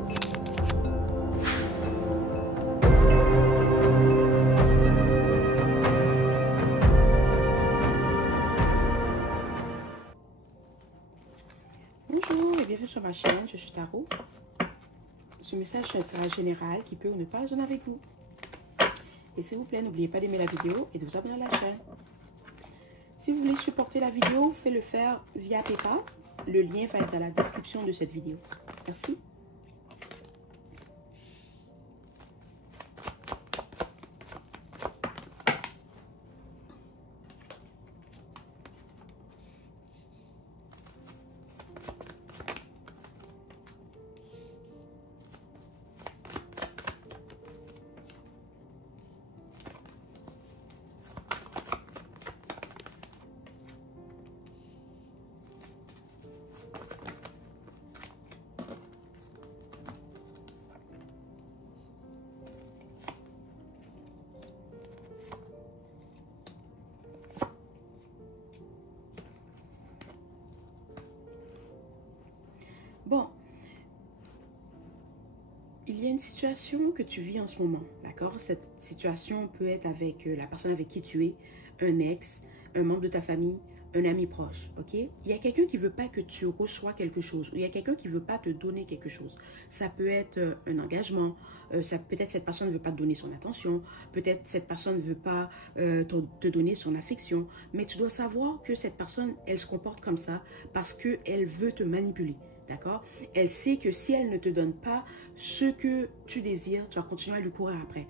Bonjour et bienvenue sur ma chaîne, je suis Tarot. Ce message est un tirage général qui peut ou ne pas résonner avec vous. Et s'il vous plaît, n'oubliez pas d'aimer la vidéo et de vous abonner à la chaîne. Si vous voulez supporter la vidéo, faites le faire via PayPal. Le lien va être dans la description de cette vidéo. Merci. Bon, il y a une situation que tu vis en ce moment, d'accord? Cette situation peut être avec la personne avec qui tu es, un ex, un membre de ta famille, un ami proche, ok? Il y a quelqu'un qui ne veut pas que tu reçois quelque chose, ou il y a quelqu'un qui ne veut pas te donner quelque chose. Ça peut être un engagement, peut-être cette personne ne veut pas te donner son attention, peut-être cette personne ne veut pas te donner son affection, mais tu dois savoir que cette personne, elle se comporte comme ça parce qu'elle veut te manipuler. D'accord? Elle sait que si elle ne te donne pas ce que tu désires, tu vas continuer à lui courir après.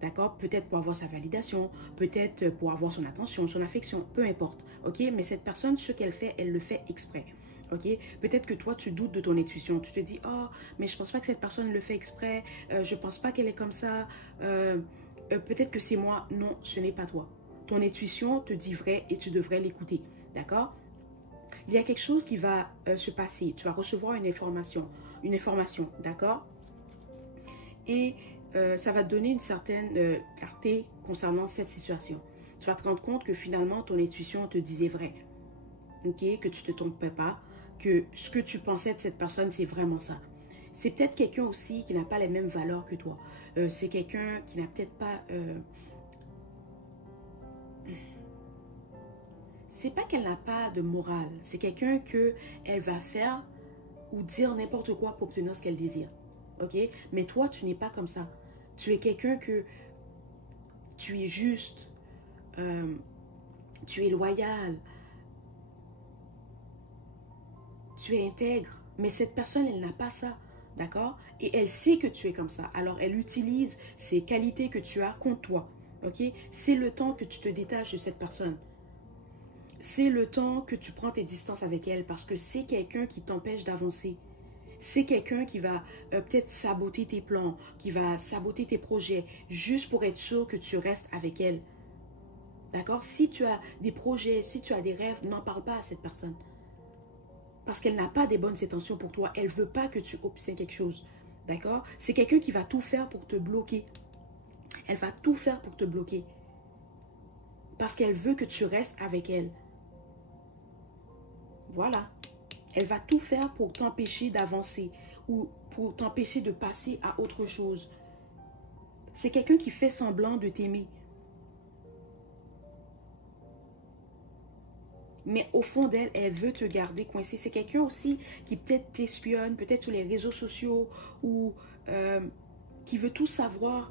D'accord? Peut-être pour avoir sa validation, peut-être pour avoir son attention, son affection, peu importe. Ok? Mais cette personne, ce qu'elle fait, elle le fait exprès. Ok? Peut-être que toi, tu doutes de ton intuition. Tu te dis, oh, mais je pense pas que cette personne le fait exprès. Je pense pas qu'elle est comme ça. Peut-être que c'est moi. Non, ce n'est pas toi. Ton intuition te dit vrai et tu devrais l'écouter. D'accord? Il y a quelque chose qui va se passer. Tu vas recevoir une information, d'accord? Et ça va te donner une certaine clarté concernant cette situation. Tu vas te rendre compte que finalement, ton intuition te disait vrai. Ok? Que tu ne te trompais pas, que ce que tu pensais de cette personne, c'est vraiment ça. C'est peut-être quelqu'un aussi qui n'a pas les mêmes valeurs que toi. C'est quelqu'un qui n'a peut-être pas... c'est pas qu'elle n'a pas de morale, c'est quelqu'un qu'elle va faire ou dire n'importe quoi pour obtenir ce qu'elle désire. Ok? Mais toi, tu n'es pas comme ça. Tu es quelqu'un que tu es juste, tu es loyal, tu es intègre. Mais cette personne, elle n'a pas ça. D'accord? Et elle sait que tu es comme ça. Alors, elle utilise ces qualités que tu as contre toi. Ok? C'est le temps que tu te détaches de cette personne. C'est le temps que tu prends tes distances avec elle parce que c'est quelqu'un qui t'empêche d'avancer. C'est quelqu'un qui va peut-être saboter tes plans, qui va saboter tes projets, juste pour être sûr que tu restes avec elle. D'accord? Si tu as des projets, si tu as des rêves, n'en parle pas à cette personne. Parce qu'elle n'a pas des bonnes intentions pour toi. Elle ne veut pas que tu obtiennes quelque chose. D'accord? C'est quelqu'un qui va tout faire pour te bloquer. Elle va tout faire pour te bloquer. Parce qu'elle veut que tu restes avec elle. Voilà. Elle va tout faire pour t'empêcher d'avancer ou pour t'empêcher de passer à autre chose. C'est quelqu'un qui fait semblant de t'aimer. Mais au fond d'elle, elle veut te garder coincé. C'est quelqu'un aussi qui peut-être t'espionne, peut-être sur les réseaux sociaux ou qui veut tout savoir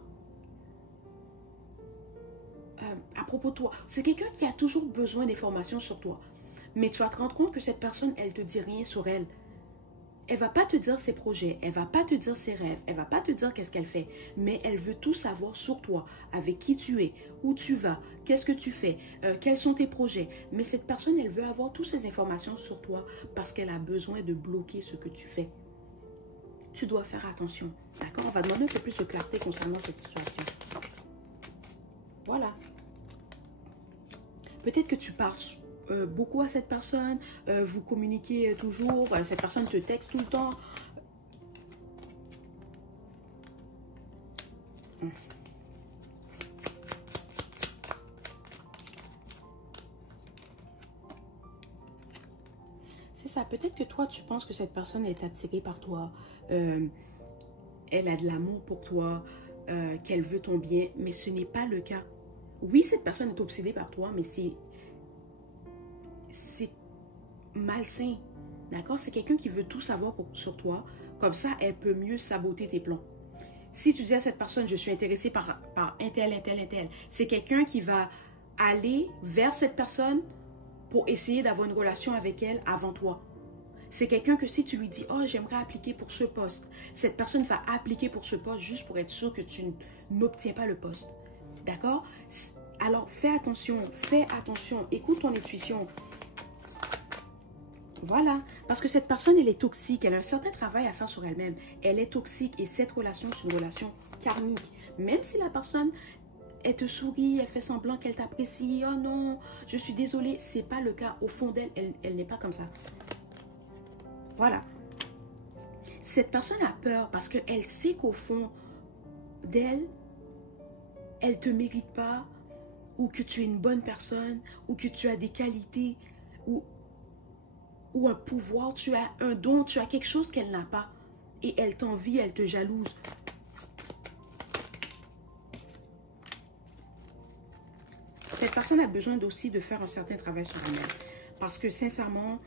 à propos de toi. C'est quelqu'un qui a toujours besoin d'informations sur toi. Mais tu vas te rendre compte que cette personne, elle ne te dit rien sur elle. Elle ne va pas te dire ses projets, elle ne va pas te dire ses rêves, elle ne va pas te dire qu'est-ce qu'elle fait. Mais elle veut tout savoir sur toi, avec qui tu es, où tu vas, qu'est-ce que tu fais, quels sont tes projets. Mais cette personne, elle veut avoir toutes ces informations sur toi parce qu'elle a besoin de bloquer ce que tu fais. Tu dois faire attention. D'accord? On va demander un peu plus de clarté concernant cette situation. Voilà. Peut-être que tu parles beaucoup à cette personne, vous communiquez toujours, cette personne te texte tout le temps. C'est ça, peut-être que toi tu penses que cette personne est attirée par toi, elle a de l'amour pour toi, qu'elle veut ton bien, mais ce n'est pas le cas. Oui, cette personne est obsédée par toi, mais c'est malsain. D'accord? C'est quelqu'un qui veut tout savoir sur toi. Comme ça, elle peut mieux saboter tes plans. Si tu dis à cette personne, je suis intéressé par un tel, c'est quelqu'un qui va aller vers cette personne pour essayer d'avoir une relation avec elle avant toi. C'est quelqu'un que si tu lui dis, oh, j'aimerais appliquer pour ce poste, cette personne va appliquer pour ce poste juste pour être sûr que tu n'obtiens pas le poste. D'accord? Alors, fais attention, écoute ton intuition. Voilà, parce que cette personne, elle est toxique, elle a un certain travail à faire sur elle-même. Elle est toxique et cette relation, c'est une relation karmique. Même si la personne, elle te sourit, elle fait semblant qu'elle t'apprécie, oh non, je suis désolée, c'est pas le cas. Au fond d'elle, elle n'est pas comme ça. Voilà. Cette personne a peur parce qu'elle sait qu'au fond d'elle, elle ne te mérite pas, ou que tu es une bonne personne, ou que tu as des qualités, ou un pouvoir, tu as un don, tu as quelque chose qu'elle n'a pas. Et elle t'envie, elle te jalouse. Cette personne a besoin aussi de faire un certain travail sur elle-même. Parce que sincèrement,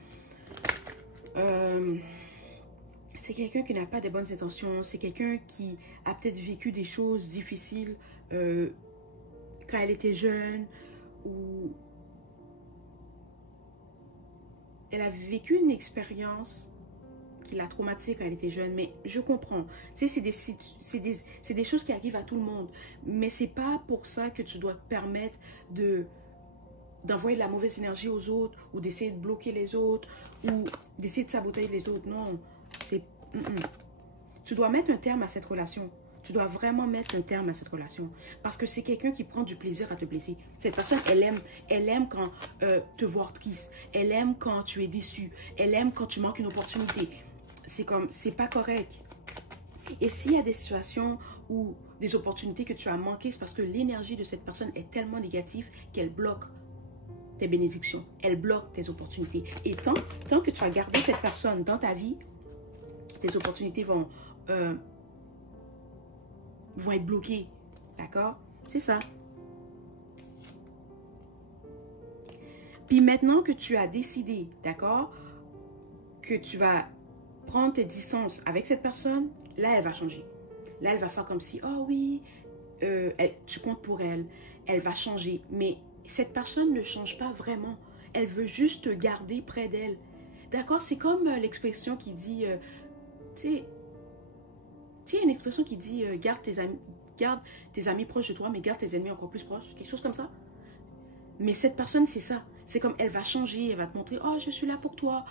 c'est quelqu'un qui n'a pas de bonnes intentions. C'est quelqu'un qui a peut-être vécu des choses difficiles quand elle était jeune, ou elle a vécu une expérience qui l'a traumatisée quand elle était jeune. Mais je comprends. Tu sais, c'est des choses qui arrivent à tout le monde. Mais c'est pas pour ça que tu dois te permettre d'envoyer de la mauvaise énergie aux autres, ou d'essayer de bloquer les autres, ou d'essayer de saboter les autres. Non, c'est... Tu dois mettre un terme à cette relation. Tu dois vraiment mettre un terme à cette relation. Parce que c'est quelqu'un qui prend du plaisir à te blesser. Cette personne, elle aime quand te voir triste. Elle aime quand tu es déçu. Elle aime quand tu manques une opportunité. C'est pas correct. Et s'il y a des situations où des opportunités que tu as manquées, c'est parce que l'énergie de cette personne est tellement négative qu'elle bloque tes bénédictions. Elle bloque tes opportunités. Et tant que tu as gardé cette personne dans ta vie, tes opportunités vont être bloquées. D'accord? C'est ça. Puis maintenant que tu as décidé, d'accord, que tu vas prendre tes distances avec cette personne, là, elle va changer. Là, elle va faire comme si, oh oui, tu comptes pour elle. Elle va changer. Mais cette personne ne change pas vraiment. Elle veut juste te garder près d'elle. D'accord? C'est comme l'expression qui dit, tu sais, une expression qui dit, garde tes amis proches de toi, mais garde tes ennemis encore plus proches. Quelque chose comme ça. Mais cette personne, c'est ça. C'est comme elle va changer, elle va te montrer, oh, je suis là pour toi,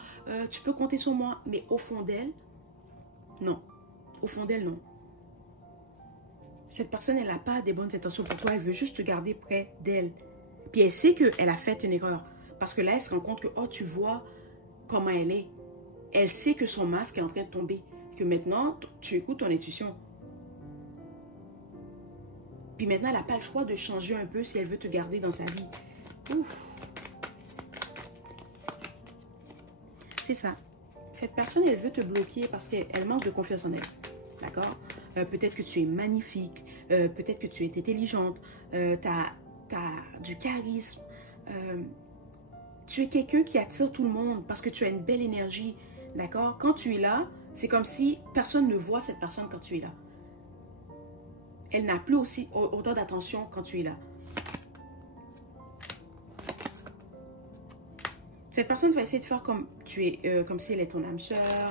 tu peux compter sur moi. Mais au fond d'elle, non. Au fond d'elle, non. Cette personne, elle n'a pas des bonnes intentions pour toi, elle veut juste te garder près d'elle. Puis elle sait qu'elle a fait une erreur. Parce que là, elle se rend compte que, oh, tu vois comment elle est. Elle sait que son masque est en train de tomber. Que maintenant, tu écoutes ton intuition. Puis maintenant, elle n'a pas le choix de changer un peu si elle veut te garder dans sa vie. Ouf. C'est ça. Cette personne, elle veut te bloquer parce qu'elle manque de confiance en elle. D'accord? Peut-être que tu es magnifique. Peut-être que tu es intelligente. Tu as du charisme. Tu es quelqu'un qui attire tout le monde parce que tu as une belle énergie. D'accord? Quand tu es là, c'est comme si personne ne voit cette personne quand tu es là. Elle n'a plus aussi autant d'attention quand tu es là. Cette personne va essayer de faire comme comme si elle est ton âme sœur.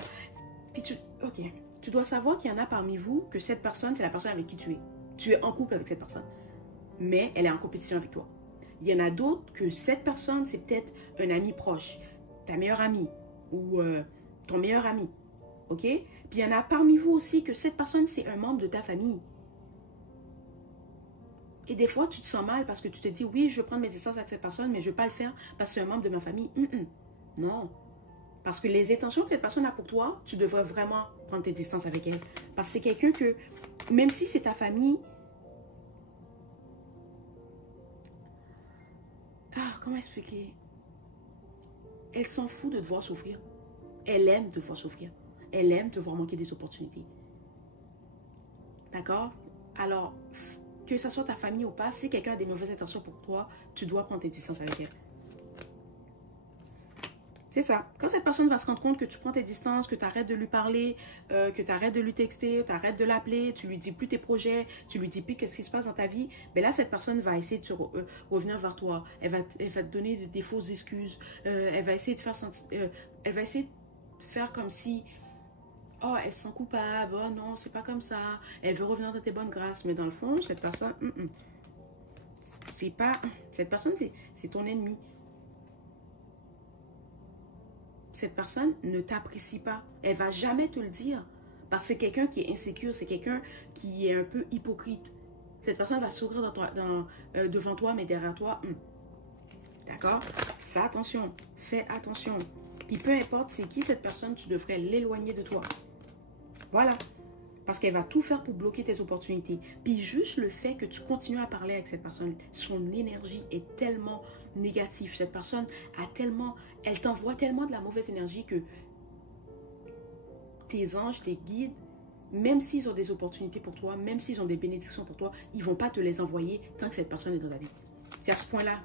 Puis tu dois savoir qu'il y en a parmi vous que cette personne, c'est la personne avec qui tu es. Tu es en couple avec cette personne. Mais elle est en compétition avec toi. Il y en a d'autres que cette personne, c'est peut-être un ami proche, ta meilleure amie ou ton meilleur ami. Ok? Puis il y en a parmi vous aussi que cette personne, c'est un membre de ta famille. Et des fois, tu te sens mal parce que tu te dis, oui, je veux prendre mes distances avec cette personne, mais je ne veux pas le faire parce que c'est un membre de ma famille. Non. Parce que les intentions que cette personne a pour toi, tu devrais vraiment prendre tes distances avec elle. Parce que c'est quelqu'un que, même si c'est ta famille, comment expliquer? Elle s'en fout de te voir souffrir. Elle aime te voir souffrir. Elle aime te voir manquer des opportunités. D'accord? Alors, que ce soit ta famille ou pas, si quelqu'un a des mauvaises intentions pour toi, tu dois prendre tes distances avec elle. C'est ça. Quand cette personne va se rendre compte que tu prends tes distances, que tu arrêtes de lui parler, que tu arrêtes de lui texter, tu arrêtes de l'appeler, tu lui dis plus tes projets, tu lui dis plus qu'est-ce qui se passe dans ta vie, ben là, cette personne va essayer de revenir vers toi. Elle va te donner des fausses excuses. Elle va essayer de faire elle va essayer de faire comme si, oh, elle se sent coupable. Oh non, c'est pas comme ça. Elle veut revenir dans tes bonnes grâces. Mais dans le fond, cette personne, c'est pas... Cette personne, c'est ton ennemi. Cette personne ne t'apprécie pas. Elle va jamais te le dire. Parce que c'est quelqu'un qui est insécure, c'est quelqu'un qui est un peu hypocrite. Cette personne va sourire devant toi, mais derrière toi, d'accord? Fais attention, fais attention. Puis peu importe c'est qui cette personne, tu devrais l'éloigner de toi. Voilà. Parce qu'elle va tout faire pour bloquer tes opportunités. Puis juste le fait que tu continues à parler avec cette personne, son énergie est tellement négative. Cette personne elle t'envoie tellement de la mauvaise énergie que tes anges, tes guides, même s'ils ont des opportunités pour toi, même s'ils ont des bénédictions pour toi, ils ne vont pas te les envoyer tant que cette personne est dans ta vie. C'est à ce point-là.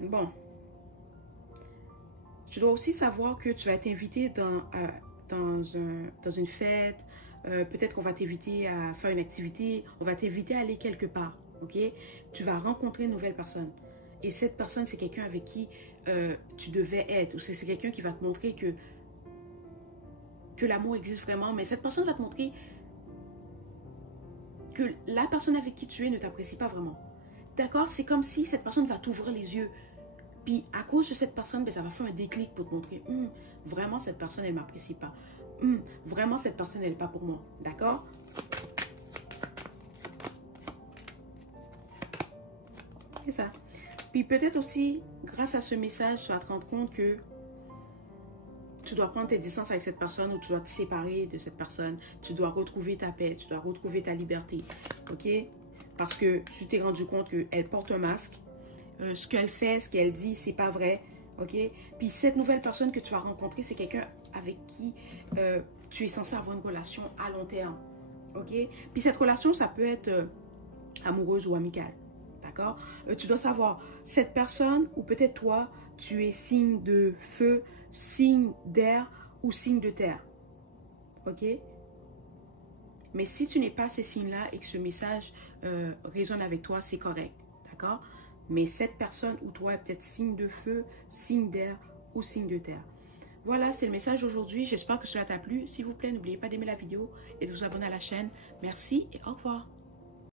Bon. Tu dois aussi savoir que tu vas être invité dans une fête. Peut-être qu'on va t'inviter à faire une activité. On va t'inviter à aller quelque part. Ok? Tu vas rencontrer une nouvelle personne. Et cette personne, c'est quelqu'un avec qui tu devais être. Ou c'est quelqu'un qui va te montrer que l'amour existe vraiment. Mais cette personne va te montrer que la personne avec qui tu es ne t'apprécie pas vraiment. D'accord? C'est comme si cette personne va t'ouvrir les yeux. Puis à cause de cette personne, ben, ça va faire un déclic pour te montrer, vraiment cette personne, elle ne m'apprécie pas. Vraiment cette personne, elle n'est pas pour moi. D'accord? C'est ça. Puis peut-être aussi, grâce à ce message, tu vas te rendre compte que tu dois prendre tes distances avec cette personne ou tu dois te séparer de cette personne. Tu dois retrouver ta paix, tu dois retrouver ta liberté. Ok? Parce que tu t'es rendu compte qu'elle porte un masque. Ce qu'elle fait, ce qu'elle dit, c'est pas vrai. Ok? Puis cette nouvelle personne que tu vas rencontrer, c'est quelqu'un avec qui tu es censé avoir une relation à long terme. Ok? Puis cette relation, ça peut être amoureuse ou amicale. D'accord? Tu dois savoir, cette personne ou peut-être toi, tu es signe de feu, signe d'air ou signe de terre. Ok? Mais si tu n'es pas ces signes-là et que ce message résonne avec toi, c'est correct. D'accord? Mais cette personne ou toi est peut-être signe de feu, signe d'air ou signe de terre. Voilà, c'est le message d'aujourd'hui. J'espère que cela t'a plu. S'il vous plaît, n'oubliez pas d'aimer la vidéo et de vous abonner à la chaîne. Merci et au revoir.